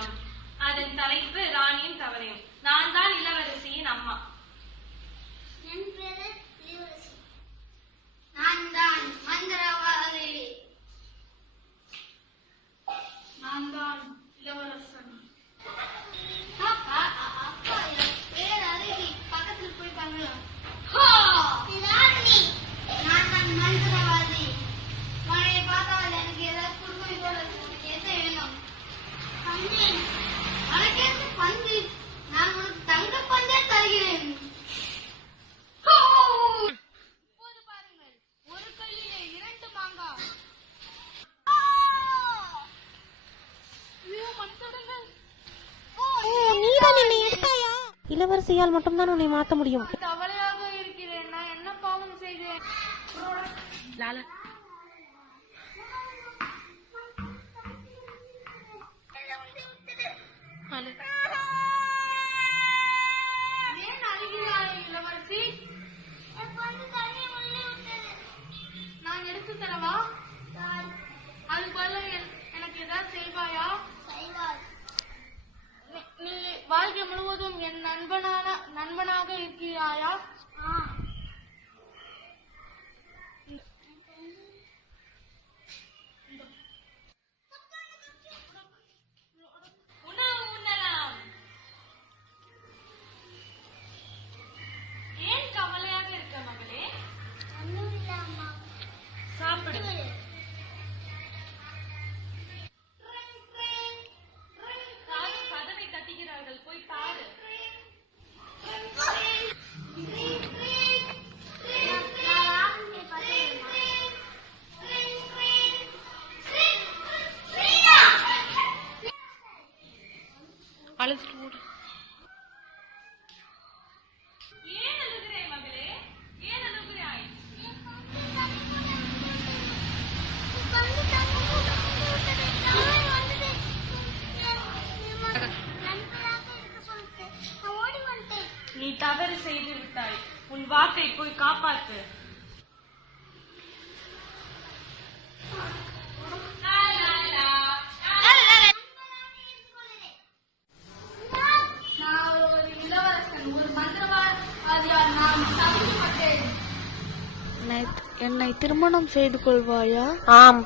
தினம். அதன் தலைப்பு ராணியும் தவளையும். நான் தான் இளவரசியின் அம்மா. என் பேரு இளவரசி. நான் தான் மந்திரவாதி. நான் தான் இளவரசன். அப்பா பேர் அழகி. பக்கத்தில் போய் பார்க்கலாம். நான் தான் மந்திரவாதி. மழையை பார்த்தால் எனக்கு ஏதாவது குடும்பம் போல எது வேணும்? உனக்கு பந்து. நான் உனக்கு தங்க பந்தே தருகிறேன். இப்போது பாருங்கள், ஒரு கல்லிலே 2 மாங்காய். நீதான் என்னை எடுத்தாயா? இளவரசியால் மட்டும்தான் உன்னை மாற்ற முடியும். தவளையாக இருக்கிறேன். நான் என்ன பாவம் செய்தேன்? ஏன் அழுகிறாய் இளவரசி? நான் எடுத்து தரவா? அது போல எனக்கு ஏதாவது செய்வாயா? நீ வாழ்க்கை முழுவதும் என் நண்பனாக இருக்கிறாயா? உணவு உண்ணலாம். ஏன் கவலையாக இருக்க மகளே? சாப்பிடு. கதவை தட்டுகிறார்கள், போய் பாரு. ஏன் அழுகிறாய் மகளே? ஏன் அழுகிறாய்? நீ தவறு செய்து விட்டாய். உன் வாக்கை போய் காப்பாற்று. நான் ஒரு இளவரசன், ஒரு மந்திரவாதியால் நான் சபிக்கப்பட்டேன். என்னை திருமணம் செய்து கொள்வாயா? ஆம்.